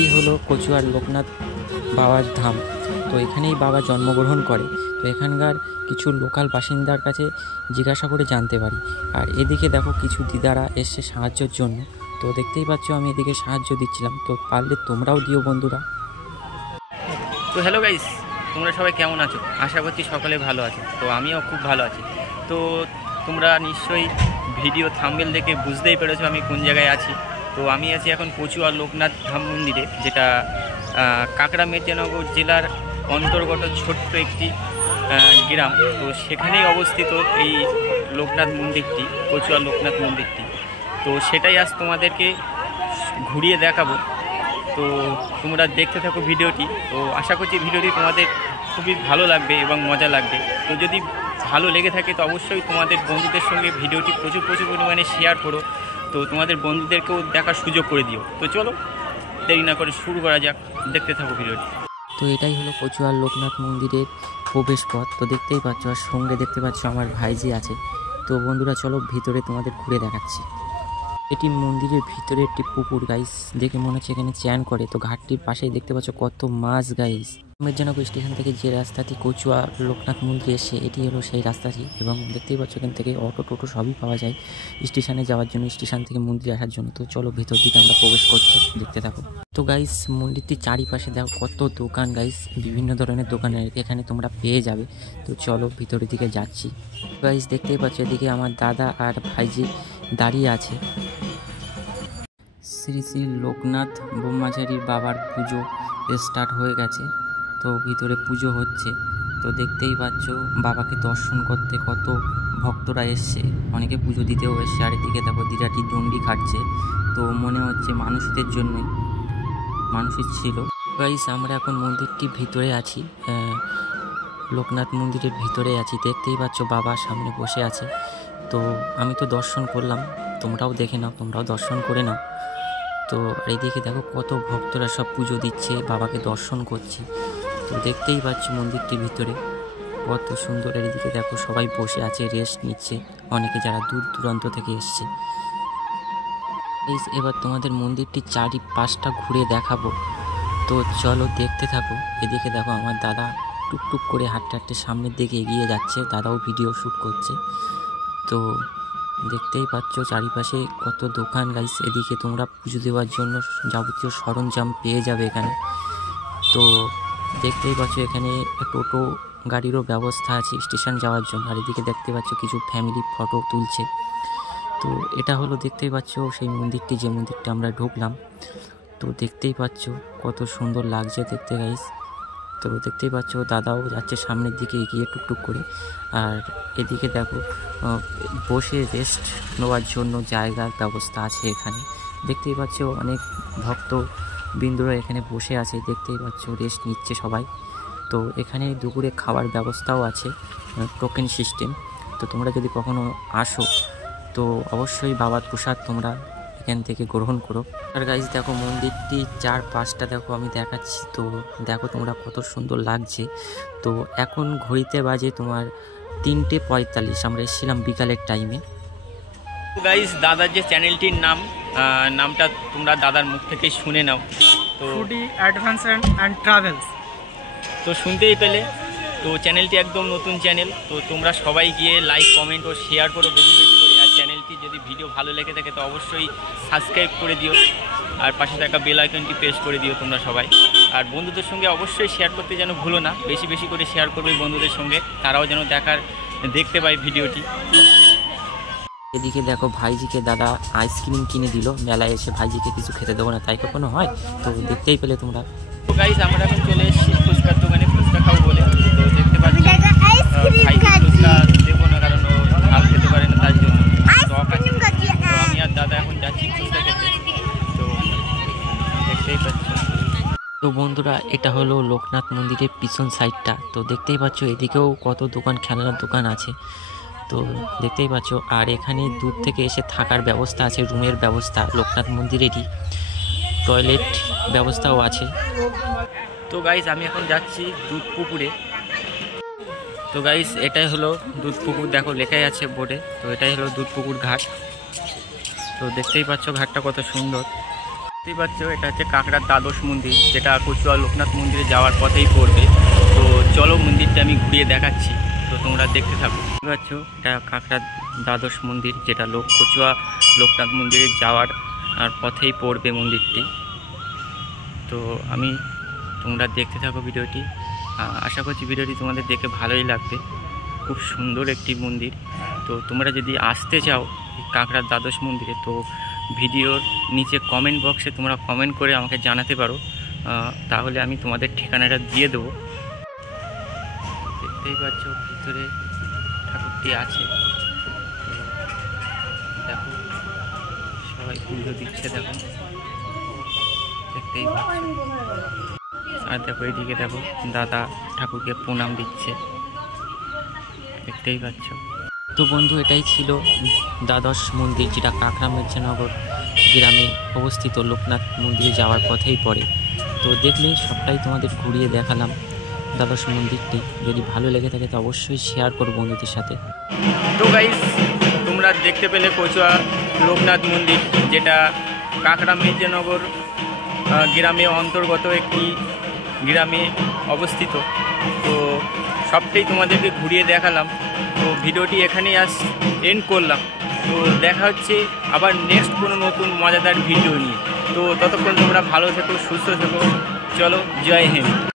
এই হলো কচুয়ার লোকনাথ বাবার ধাম। তো এখানেই বাবা জন্মগ্রহণ করে। তো এখানকার কিছু লোকাল বাসিন্দার কাছে জিজ্ঞাসা করে জানতে পারি। আর এদিকে দেখো কিছু দিদারা এসছে সাহায্যের জন্য। তো দেখতেই পাচ্ছ আমি এদিকে সাহায্য দিচ্ছিলাম, তো পারলে তোমরাও দিও বন্ধুরা। তো হ্যালো গাইস, তোমরা সবাই কেমন আছো? আশা করছি সকলে ভালো আছো। তো আমিও খুব ভালো আছি। তো তোমরা নিশ্চয়ই ভিডিও থাম্বনেল দেখে বুঝতেই পেরেছো আমি কোন জায়গায় আছি। তো আমি আছি এখন কচুয়া লোকনাথ ধাম মন্দিরে, যেটা কাঁকড়া মেদিনীনগর জেলার অন্তর্গত ছোট্ট একটি গ্রাম। তো সেখানেই অবস্থিত এই লোকনাথ মন্দিরটি, কচুয়া লোকনাথ মন্দিরটি। তো সেটাই আজ তোমাদেরকে ঘুরিয়ে দেখাবো। তো তোমরা দেখতে থাকো ভিডিওটি। তো আশা করছি ভিডিওটি তোমাদের খুবই ভালো লাগবে এবং মজা লাগবে। তো যদি ভালো লেগে থাকে তো অবশ্যই তোমাদের বন্ধুদের সঙ্গে ভিডিওটি প্রচুর পরিমাণে শেয়ার করো। তো তোমাদের বন্ধুদেরকেও দেখার সুযোগ করে দিও। তো চলো দেরি না করে শুরু করা যাক, দেখতে থাকো ভিডিওটি। তো এটাই হলো কচুয়ার লোকনাথ মন্দিরের প্রবেশ পথ। তো দেখতেই পাচ্ছ, আর সঙ্গে দেখতে পাচ্ছ আমার ভাইজি আছে। তো বন্ধুরা চলো ভিতরে তোমাদের ঘুরে দেখাচ্ছি। এটি মন্দিরের ভিতরে একটি পুকুর গাইস, দেখে মনে হচ্ছে এখানে চ্যান করে। তো ঘাটটির পাশেই দেখতে পাচ্ছ কত মাছ গাইস। মেদিনীনগর স্টেশন থেকে যে রাস্তাটি কচুয়া লোকনাথ মন্দিরে এসে, এটি হলো সেই রাস্তাটি। এবং দেখতেই পাচ্ছ এখান থেকে অটো টোটো সবই পাওয়া যায় স্টেশনে যাওয়ার জন্য, স্টেশন থেকে মন্দিরে আসার জন্য। তো চলো ভেতর দিকে আমরা প্রবেশ করছি, দেখতে থাকো। তো গাইস মন্দিরটির চারিপাশে দেখো কত দোকান গাইস, বিভিন্ন ধরনের দোকান এখানে তোমরা পেয়ে যাবে। তো চলো ভিতরের দিকে যাচ্ছি। গাইস দেখতেই পাচ্ছ এদিকে আমার দাদা আর ভাইজি দাঁড়িয়ে আছে। শ্রী শ্রী লোকনাথ ব্রহ্মচারীর বাবার পুজো স্টার্ট হয়ে গেছে। তো ভিতরে পুজো হচ্ছে। তো দেখতেই পাচ্ছ বাবাকে দর্শন করতে কত ভক্তরা এসছে, অনেকে পুজো দিতেও এসছে। আর এদিকে দেখো দিদাটি দণ্ডি খাটছে। তো মনে হচ্ছে মানুষদের জন্যই, মানুষের ছিল। গাইস আমরা এখন মন্দিরটির ভিতরে আছি, লোকনাথ মন্দিরের ভিতরে আছি। দেখতেই পাচ্ছ বাবা সামনে বসে আছে। তো আমি তো দর্শন করলাম, তোমরাও দেখে নাও, তোমরাও দর্শন করে নাও। তো এইদিকে দেখো কত ভক্তরা সব পুজো দিচ্ছে, বাবাকে দর্শন করছে। তো দেখতেই পাচ্ছ মন্দিরটির ভিতরে কত সুন্দর। এইদিকে দেখো সবাই বসে আছে, রেস্ট নিচ্ছে, অনেকে যারা দূর দূরান্ত থেকে এসছে। এবার তোমাদের মন্দিরটির চারিপাশটা ঘুরে দেখাবো। তো চলো দেখতে থাকো। এদিকে দেখো আমার দাদা টুকটুক করে হাঁটতে হাঁটতে সামনের দিকে এগিয়ে যাচ্ছে, দাদাও ভিডিও শ্যুট করছে। তো দেখতেই পাচ্ছ চারিপাশে কত দোকান গাইস। এদিকে তোমরা পুজো দেওয়ার জন্য যাবতীয় সরঞ্জাম পেয়ে যাবে এখানে। তো দেখতেই পাচ্ছ এখানে টোটো গাড়িরও ব্যবস্থা আছে স্টেশন যাওয়ার জন্য। আর এদিকে দেখতে পাচ্ছ কিছু ফ্যামিলি ফটো তুলছে। তো এটা হলো দেখতেই পাচ্ছ সেই মন্দিরটি, যে মন্দিরটা আমরা ঢুকলাম। তো দেখতেই পাচ্ছ কত সুন্দর লাগছে দেখতে গাইস। তো দেখতেই পাচ্ছ দাদাও যাচ্ছে সামনের দিকে এগিয়ে টুকটুক করে। আর এদিকে দেখো বসে রেস্ট নেওয়ার জন্য জায়গার ব্যবস্থা আছে এখানে। দেখতেই পাচ্ছ অনেক ভক্ত বিন্দুরা এখানে বসে আছে, দেখতেই পাচ্ছ রেস্ট নিচ্ছে সবাই। তো এখানে দুপুরে খাওয়ার ব্যবস্থাও আছে, টোকেন সিস্টেম। তো তোমরা যদি কখনো আসো তো অবশ্যই বাবার প্রসাদ তোমরা এখান থেকে গ্রহণ করো। আর গাইস দেখো মন্দিরটি চারপাশটা দেখো আমি দেখাচ্ছি। তো দেখো তোমরা কত সুন্দর লাগছে। তো এখন ঘড়িতে বাজে তোমার 3:45, আমরা এসেছিলাম বিকালের টাইমে। গাইস দাদার যে চ্যানেলটির নামটা তোমরা দাদার মুখ থেকে শুনে নাও। তো ফুডি অ্যাডভান্স অ্যান্ড ট্রাভেলস। তো শুনতেই পেলে, তো চ্যানেলটি একদম নতুন চ্যানেল। তো তোমরা সবাই গিয়ে লাইক কমেন্ট ও শেয়ার করো বেশি বেশি করে। আর চ্যানেলটি যদি ভিডিও ভালো লেগে থাকে তো অবশ্যই সাবস্ক্রাইব করে দিও, আর পাশে থাকা বেল আইকনটি প্রেস করে দিও তোমরা সবাই। আর বন্ধুদের সঙ্গে অবশ্যই শেয়ার করতে যেন ভুলো না, বেশি বেশি করে শেয়ার করবে বন্ধুদের সঙ্গে, তারাও যেন দেখতে পায় ভিডিওটি। এদিকে দেখো ভাইজিকে দাদা আইসক্রিম কিনে দিল। মেলায় এসে ভাইজিকে কিছু খেতে দেবো না, তাই কখনো হয়? তো দেখতেই পেলে তোমরা। তো গাইস আমরা এখন চলে এসেছি ফুচকার দোকানে, ফুচকা খাবো বলে। তো দেখতে পাচ্ছি ফুচকা দেবো না, কারণ ও ঝাল খেতে পারে না, তার জন্য আমি আর দাদা এখন যাচ্ছি ফুচকা খেতে। তো দেখতেই পাচ্ছি। তো বন্ধুরা এটা হলো লোকনাথ মন্দিরের পিছন সাইডটা। তো দেখতেই পাচ্ছ এদিকেও কত দোকান, খেলনার দোকান আছে। তো দেখতেই পাচ্ছ। আর এখানে দূর থেকে এসে থাকার ব্যবস্থা আছে, রুমের ব্যবস্থা। লোকনাথ মন্দিরেরই টয়লেট ব্যবস্থাও আছে। তো গাইস আমি এখন যাচ্ছি দুধ পুকুরে। তো গাইস এটাই হলো দুধ পুকুর, দেখো লেখাই আছে বোর্ডে। তো এটাই হলো দুধ পুকুর ঘাট। তো দেখতেই পাচ্ছ ঘাটটা কত সুন্দর। দেখতেই পাচ্ছ এটা হচ্ছে কাঁকড়ার দ্বাদশ মন্দির, যেটা কচুয়া লোকনাথ মন্দিরে যাওয়ার পথেই পড়বে। তো চলো মন্দিরটা আমি ঘুরিয়ে দেখাচ্ছি, তো তোমরা দেখতে থাকো। দেখতে পাচ্ছ এটা কাঁকড়ার দ্বাদশ মন্দির, যেটা কচুয়া লোকনাথ মন্দিরে যাওয়ার পথেই পড়বে মন্দিরটি। তো তোমরা দেখতে থাকো ভিডিওটি। আশা করছি ভিডিওটি তোমাদের দেখে ভালোই লাগবে। খুব সুন্দর একটি মন্দির। তো তোমরা যদি আসতে চাও কাঁকড়ার দ্বাদশ মন্দিরে, তো ভিডিওর নিচে কমেন্ট বক্সে তোমরা কমেন্ট করে আমাকে জানাতে পারো, তাহলে আমি তোমাদের ঠিকানাটা দিয়ে দেবো। দেখতেই পাচ্ছ ভিতরে ঠাকুরটি আছে, দেখো সবাই পুজো দিচ্ছে, দেখো দেখতেই পাচ্ছ। আর দেখো এইদিকে দেখো দাদা ঠাকুরকে প্রণাম দিচ্ছে, দেখতেই পাচ্ছ। তো বন্ধু এটাই ছিল দ্বাদশ মন্দির, যেটা কাঁকড়া মির্জানগর গ্রামে অবস্থিত লোকনাথ মন্দিরে যাওয়ার পথেই পড়ে। তো দেখলেই সবটাই তোমাদের ঘুরিয়ে দেখালাম দ্বাদশ মন্দিরটি। যদি ভালো লেগে থাকে তো অবশ্যই শেয়ার করো বন্ধুদের সাথে। তো গাইস তোমরা দেখতে পেলে কচুয়া লোকনাথ মন্দির, যেটা কাঁকড়া মির্জানগর গ্রামে অন্তর্গত একটি গ্রামে অবস্থিত। তো সবটাই তোমাদেরকে ঘুরিয়ে দেখালাম। তো ভিডিওটি এখানেই এন্ড করলাম। তো দেখা হচ্ছে আবার নেক্সট কোনো নতুন মজাদার ভিডিও নিয়ে। তো ততক্ষণ তোমরা ভালো থেকো, সুস্থ থেকো। চলো, জয় হিন্দ।